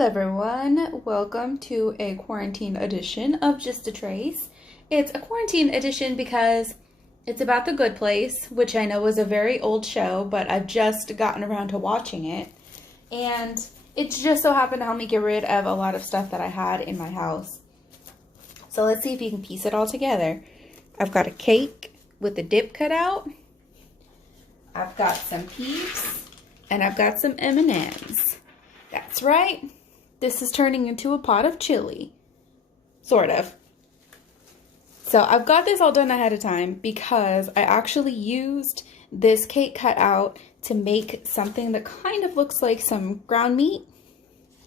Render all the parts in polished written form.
Hello everyone, welcome to a quarantine edition of Just a Trace. It's a quarantine edition because it's about The Good Place, which I know is a very old show, but I've just gotten around to watching it. And it just so happened to help me get rid of a lot of stuff that I had in my house. So let's see if you can piece it all together. I've got a cake with the dip cut out. I've got some peeps, and I've got some M&Ms. That's right. This is turning into a pot of chili. Sort of. So I've got this all done ahead of time because I actually used this cake cut out to make something that kind of looks like some ground meat.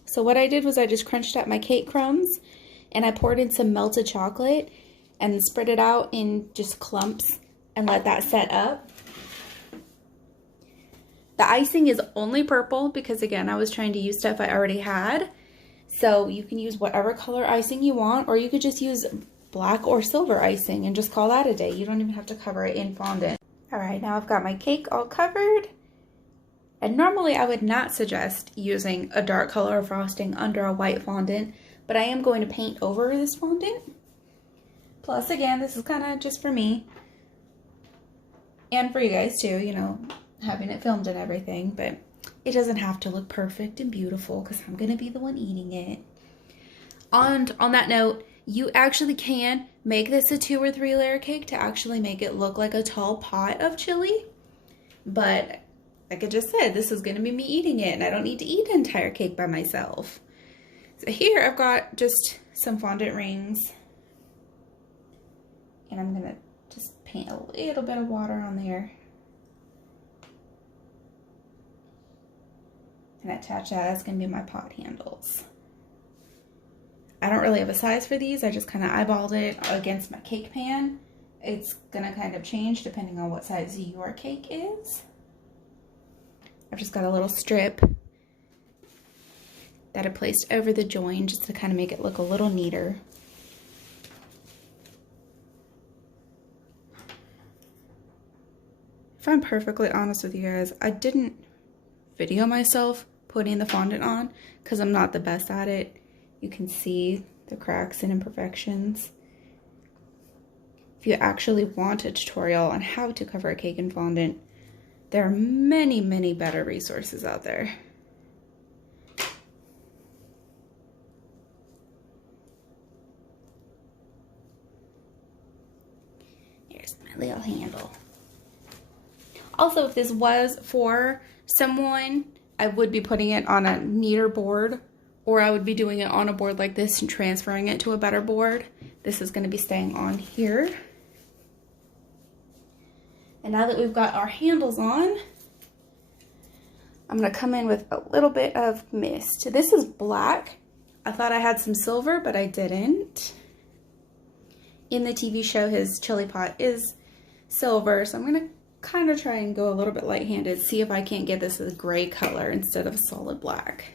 So what I did was I just crunched up my cake crumbs and I poured in some melted chocolate and spread it out in just clumps and let that set up. The icing is only purple because, again, I was trying to use stuff I already had. So you can use whatever color icing you want, or you could just use black or silver icing and just call that a day. You don't even have to cover it in fondant. All right, now I've got my cake all covered. And normally I would not suggest using a dark color of frosting under a white fondant, but I am going to paint over this fondant. Plus, again, this is kind of just for me and for you guys too, you know, having it filmed and everything, but it doesn't have to look perfect and beautiful because I'm going to be the one eating it. And on that note, you actually can make this a 2 or 3 layer cake to actually make it look like a tall pot of chili. But like I just said, this is going to be me eating it and I don't need to eat an entire cake by myself. So here I've got just some fondant rings and I'm going to just paint a little bit of water on there. And attach that. That's going to be my pot handles. I don't really have a size for these. I just kind of eyeballed it against my cake pan. It's going to kind of change depending on what size your cake is. I've just got a little strip that I placed over the join just to kind of make it look a little neater. If I'm perfectly honest with you guys, I didn't video myself putting the fondant on because I'm not the best at it. You can see the cracks and imperfections. If you actually want a tutorial on how to cover a cake in fondant, there are many, many better resources out there. Here's my little handle. Also, if this was for someone, I would be putting it on a neater board, or I would be doing it on a board like this and transferring it to a better board. This is going to be staying on here. And now that we've got our handles on, I'm going to come in with a little bit of mist. This is black. I thought I had some silver, but I didn't. In the TV show, his chili pot is silver, so I'm going to kind of try and go a little bit light-handed, see if I can't get this a gray color instead of a solid black.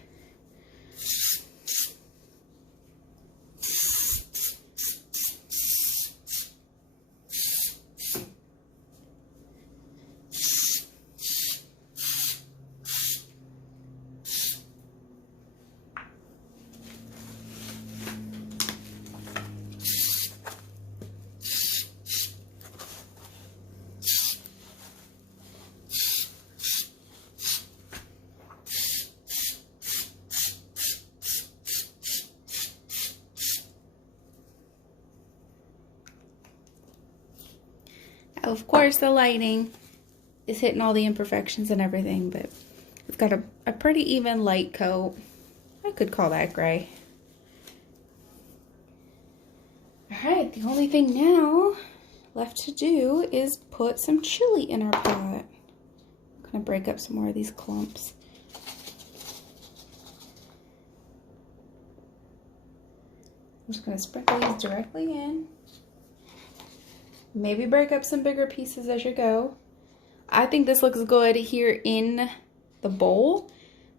Of course, the lighting is hitting all the imperfections and everything, but it's got a pretty even light coat. I could call that gray. Alright, the only thing now left to do is put some chili in our pot. I'm going to break up some more of these clumps. I'm just going to sprinkle these directly in. Maybe break up some bigger pieces as you go. I think this looks good here in the bowl,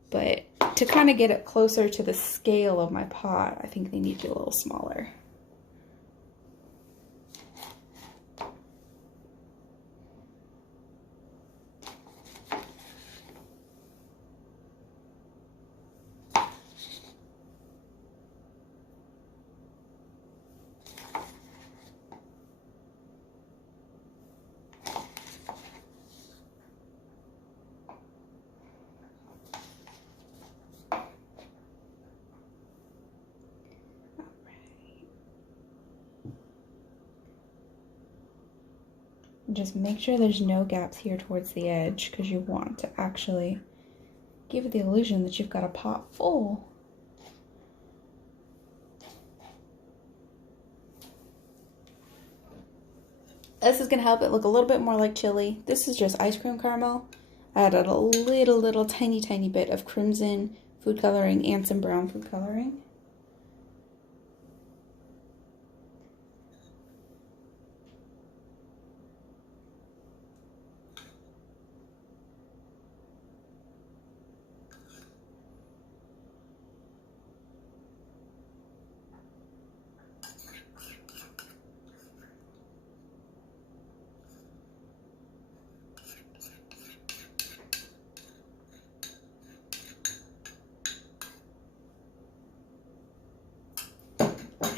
but to kind of get it closer to the scale of my pot, I think they need to be a little smaller. Just make sure there's no gaps here towards the edge because you want to actually give it the illusion that you've got a pot full. This is going to help it look a little bit more like chili. This is just ice cream caramel. I added a little tiny bit of crimson food coloring and some brown food coloring.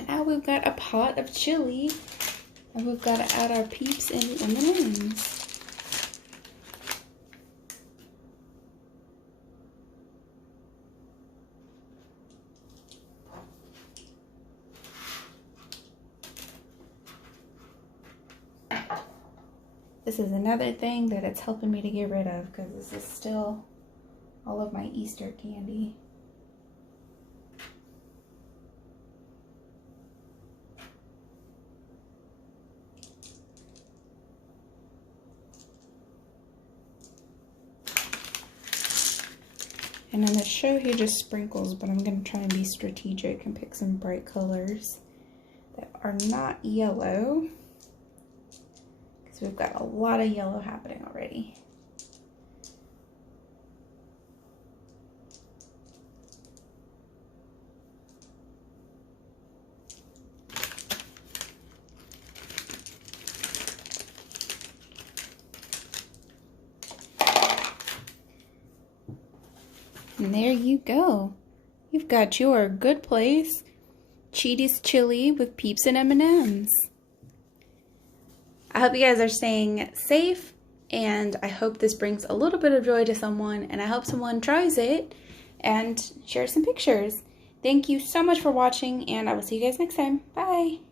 Now we've got a pot of chili, and we've got to add our Peeps and the M&Ms. This is another thing that it's helping me to get rid of because this is still all of my Easter candy. And in the show he just sprinkles, but I'm going to try and be strategic and pick some bright colors that are not yellow. Because we've got a lot of yellow happening already. And there you go. You've got your Good Place Chidi's chili with Peeps and M&Ms. I hope you guys are staying safe, and I hope this brings a little bit of joy to someone, and I hope someone tries it and shares some pictures. Thank you so much for watching, and I will see you guys next time. Bye!